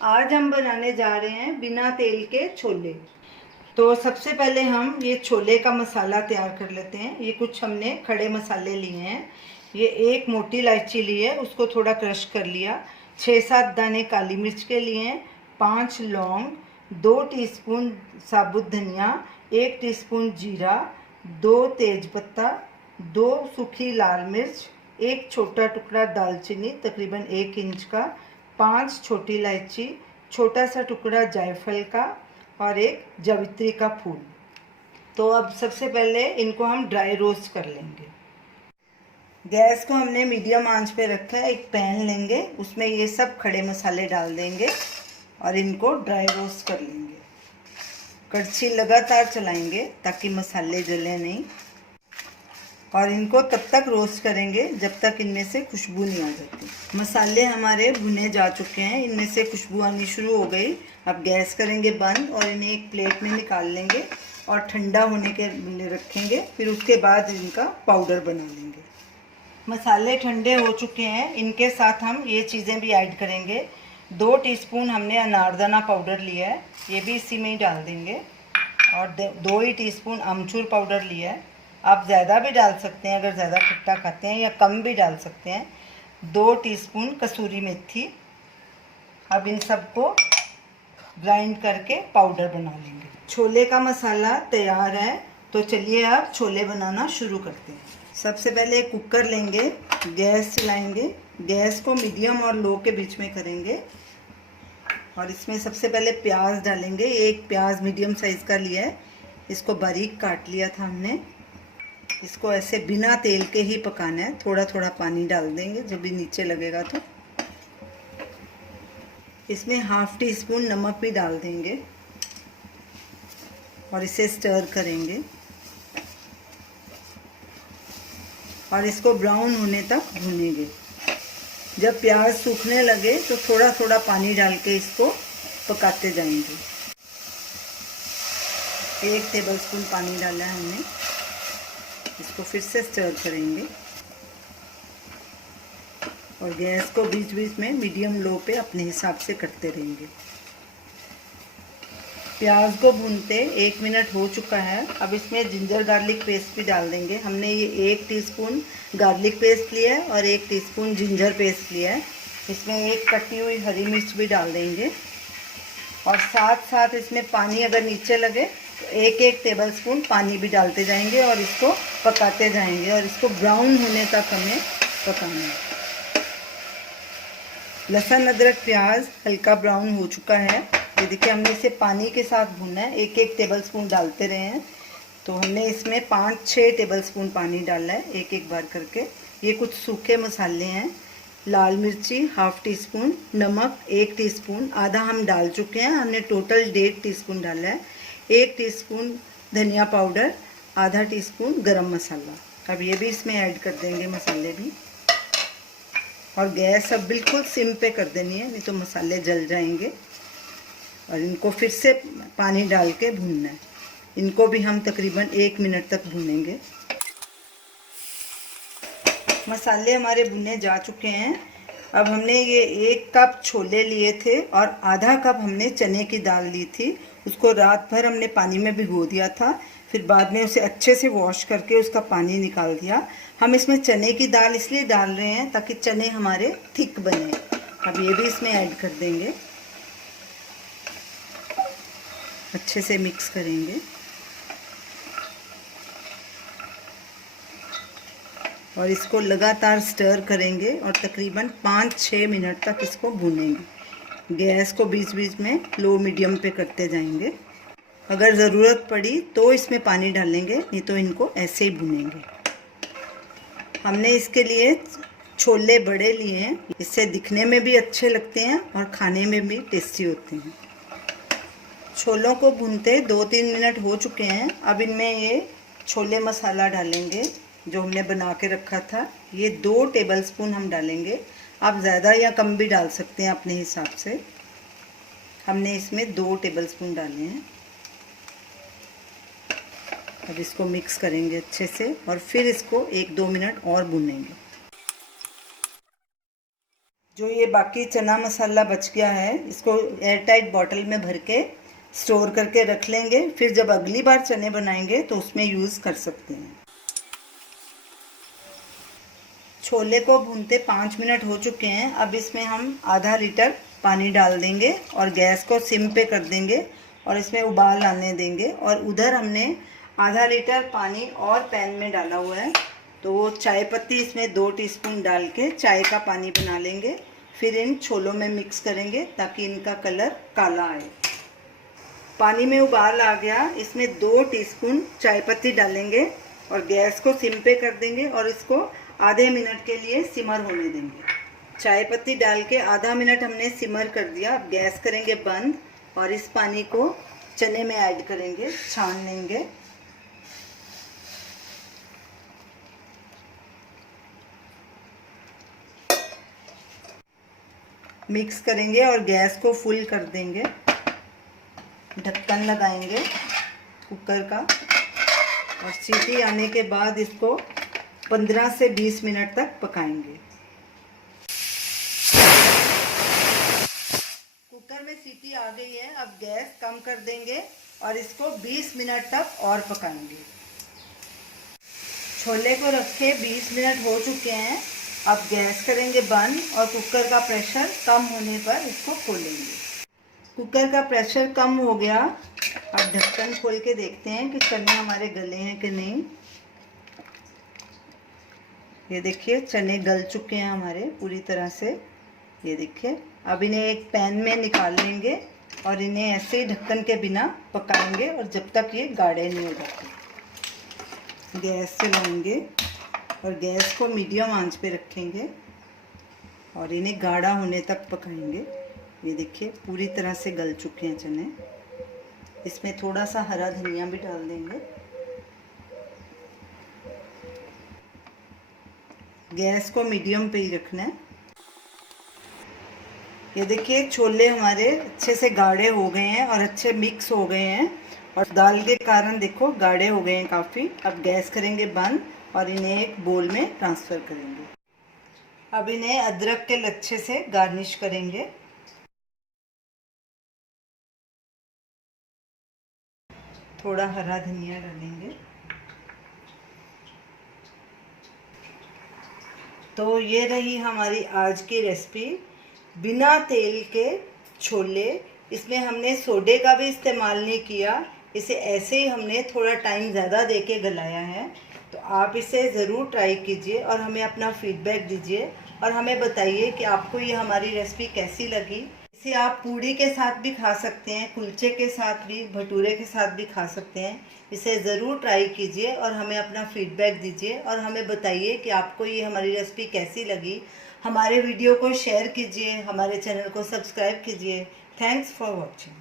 आज हम बनाने जा रहे हैं बिना तेल के छोले। तो सबसे पहले हम ये छोले का मसाला तैयार कर लेते हैं। ये कुछ हमने खड़े मसाले लिए हैं। ये एक मोटी इलायची ली है, उसको थोड़ा क्रश कर लिया। 6-7 दाने काली मिर्च के लिए हैं। 5 लौंग, 2 टीस्पून साबुत धनिया, 1 टीस्पून जीरा, 2 तेज़पत्ता, 2 सूखी लाल मिर्च, एक छोटा टुकड़ा दालचीनी तकरीबन 1 इंच का, 5 छोटी इलायची, छोटा सा टुकड़ा जायफल का और एक जावित्री का फूल। तो अब सबसे पहले इनको हम ड्राई रोस्ट कर लेंगे। गैस को हमने मीडियम आंच पे रखा है। एक पैन लेंगे, उसमें ये सब खड़े मसाले डाल देंगे और इनको ड्राई रोस्ट कर लेंगे। कड़छी लगातार चलाएंगे ताकि मसाले जले नहीं, और इनको तब तक रोस्ट करेंगे जब तक इनमें से खुशबू नहीं आ जाती। मसाले हमारे भुने जा चुके हैं, इनमें से खुशबू आनी शुरू हो गई। अब गैस करेंगे बंद और इन्हें एक प्लेट में निकाल लेंगे और ठंडा होने के लिए रखेंगे। फिर उसके बाद इनका पाउडर बना लेंगे। मसाले ठंडे हो चुके हैं, इनके साथ हम ये चीज़ें भी ऐड करेंगे। 2 टीस्पून हमने अनारदाना पाउडर लिया है, ये भी इसी में ही डाल देंगे। और 2 ही टीस्पून अमचूर पाउडर लिया है। आप ज़्यादा भी डाल सकते हैं अगर ज़्यादा खट्टा खाते हैं, या कम भी डाल सकते हैं। 2 टीस्पून कसूरी मेथी। अब इन सबको ग्राइंड करके पाउडर बना लेंगे। छोले का मसाला तैयार है, तो चलिए अब छोले बनाना शुरू करते हैं। सबसे पहले कुकर लेंगे, गैस चलाएंगे। गैस को मीडियम और लो के बीच में करेंगे और इसमें सबसे पहले प्याज डालेंगे। एक प्याज मीडियम साइज़ का लिया है, इसको बारीक काट लिया था हमने। इसको ऐसे बिना तेल के ही पकाना है। थोड़ा थोड़ा पानी डाल देंगे जब भी नीचे लगेगा तो। इसमें ½ टीस्पून नमक भी डाल देंगे और इसे स्टर करेंगे और इसको ब्राउन होने तक भूनेंगे। जब प्याज सूखने लगे तो थोड़ा थोड़ा पानी डाल के इसको पकाते जाएंगे। 1 टेबलस्पून पानी डाला है हमने। इसको फिर से स्टर करेंगे और गैस को बीच बीच में मीडियम लो पे अपने हिसाब से करते रहेंगे। प्याज को भूनते 1 मिनट हो चुका है। अब इसमें जिंजर गार्लिक पेस्ट भी डाल देंगे। हमने ये 1 टीस्पून गार्लिक पेस्ट लिया है और 1 टीस्पून जिंजर पेस्ट लिया है। इसमें एक कटी हुई हरी मिर्च भी डाल देंगे और साथ साथ इसमें पानी अगर नीचे लगे तो 1-1 टेबलस्पून पानी भी डालते जाएंगे और इसको पकाते जाएंगे और इसको ब्राउन होने तक हमें पकाना है। लहसुन अदरक प्याज हल्का ब्राउन हो चुका है। ये देखिए, हमने इसे पानी के साथ भूनना है। 1-1 टेबलस्पून डालते रहे हैं। तो हमने इसमें 5-6 टेबलस्पून पानी डाला है, एक एक बार करके। ये कुछ सूखे मसाले हैं। लाल मिर्ची ½ टीस्पून, नमक 1 टीस्पून, आधा हम डाल चुके हैं। हमने टोटल 1.5 टीस्पून डाला है। 1 टीस्पून धनिया पाउडर, आधा टीस्पून गरम मसाला। अब ये भी इसमें ऐड कर देंगे मसाले भी। और गैस अब बिल्कुल सिम पे कर देनी है, नहीं तो मसाले जल जाएंगे। और इनको फिर से पानी डाल के भूनना है। इनको भी हम तकरीबन 1 मिनट तक भूनेंगे। मसाले हमारे भुने जा चुके हैं। अब हमने ये 1 कप छोले लिए थे और आधा कप हमने चने की दाल ली थी। उसको रात भर हमने पानी में भिगो दिया था, फिर बाद में उसे अच्छे से वॉश करके उसका पानी निकाल दिया। हम इसमें चने की दाल इसलिए डाल रहे हैं ताकि चने हमारे थिक बने। अब ये भी इसमें ऐड कर देंगे, अच्छे से मिक्स करेंगे और इसको लगातार स्टर करेंगे और तकरीबन 5-6 मिनट तक इसको भूनेंगे। गैस को बीच बीच में लो मीडियम पे करते जाएंगे। अगर ज़रूरत पड़ी तो इसमें पानी डालेंगे, नहीं तो इनको ऐसे ही भूनेंगे। हमने इसके लिए छोले बड़े लिए हैं, इससे दिखने में भी अच्छे लगते हैं और खाने में भी टेस्टी होते हैं। छोलों को भूनते 2-3 मिनट हो चुके हैं। अब इनमें ये छोले मसाला डालेंगे जो हमने बना के रखा था। ये 2 टेबलस्पून हम डालेंगे। आप ज़्यादा या कम भी डाल सकते हैं अपने हिसाब से। हमने इसमें 2 टेबलस्पून डाले हैं। अब इसको मिक्स करेंगे अच्छे से और फिर इसको 1-2 मिनट और भूनेंगे। जो ये बाकी चना मसाला बच गया है, इसको एयरटाइट बॉटल में भर के स्टोर करके रख लेंगे। फिर जब अगली बार चने बनाएंगे तो उसमें यूज़ कर सकते हैं। छोले को भूनते 5 मिनट हो चुके हैं। अब इसमें हम आधा लीटर पानी डाल देंगे और गैस को सिम पे कर देंगे और इसमें उबाल आने देंगे। और उधर हमने आधा लीटर पानी और पैन में डाला हुआ है, तो वो चाय पत्ती इसमें 2 टीस्पून डाल के चाय का पानी बना लेंगे। फिर इन छोलों में मिक्स करेंगे ताकि इनका कलर काला आए। पानी में उबाल आ गया, इसमें 2 टीस्पून चाय पत्ती डालेंगे और गैस को सिम पे कर देंगे और इसको आधे मिनट के लिए सिमर होने देंगे। चाय पत्ती डाल के आधा मिनट हमने सिमर कर दिया। अब गैस करेंगे बंद और इस पानी को चने में ऐड करेंगे, छान लेंगे। मिक्स करेंगे और गैस को फुल कर देंगे। ढक्कन लगाएंगे कुकर का और सीटी आने के बाद इसको 15 से 20 मिनट तक पकाएंगे। कुकर में सीटी आ गई है, अब गैस कम कर देंगे और इसको 20 मिनट तक और पकाएंगे। छोले को रखे 20 मिनट हो चुके हैं। अब गैस करेंगे बंद और कुकर का प्रेशर कम होने पर इसको खोलेंगे। कुकर का प्रेशर कम हो गया। अब ढक्कन खोल के देखते हैं कि चने हमारे गले हैं कि नहीं। ये देखिए चने गल चुके हैं हमारे पूरी तरह से। ये देखिए, अब इन्हें एक पैन में निकाल लेंगे और इन्हें ऐसे ही ढक्कन के बिना पकाएंगे और जब तक ये गाढ़े नहीं हो जाते। गैस चलाएंगे और गैस को मीडियम आंच पे रखेंगे और इन्हें गाढ़ा होने तक पकाएंगे। ये देखिए पूरी तरह से गल चुके हैं चने। इसमें थोड़ा सा हरा धनिया भी डाल देंगे। गैस को मीडियम पे ही रखना है। ये देखिए छोले हमारे अच्छे से गाढ़े हो गए हैं और अच्छे मिक्स हो गए हैं और दाल के कारण देखो गाढ़े हो गए हैं काफ़ी। अब गैस करेंगे बंद और इन्हें एक बोल में ट्रांसफ़र करेंगे। अब इन्हें अदरक के लच्छे से गार्निश करेंगे। थोड़ा हरा धनिया डालेंगे। तो ये रही हमारी आज की रेसिपी, बिना तेल के छोले। इसमें हमने सोडे का भी इस्तेमाल नहीं किया, इसे ऐसे ही हमने थोड़ा टाइम ज़्यादा देके गलाया है। तो आप इसे ज़रूर ट्राई कीजिए और हमें अपना फीडबैक दीजिए और हमें बताइए कि आपको ये हमारी रेसिपी कैसी लगी। इसे आप पूड़ी के साथ भी खा सकते हैं, कुलचे के साथ भी, भटूरे के साथ भी खा सकते हैं। इसे ज़रूर ट्राई कीजिए और हमें अपना फीडबैक दीजिए और हमें बताइए कि आपको ये हमारी रेसिपी कैसी लगी। हमारे वीडियो को शेयर कीजिए, हमारे चैनल को सब्सक्राइब कीजिए। Thanks for watching.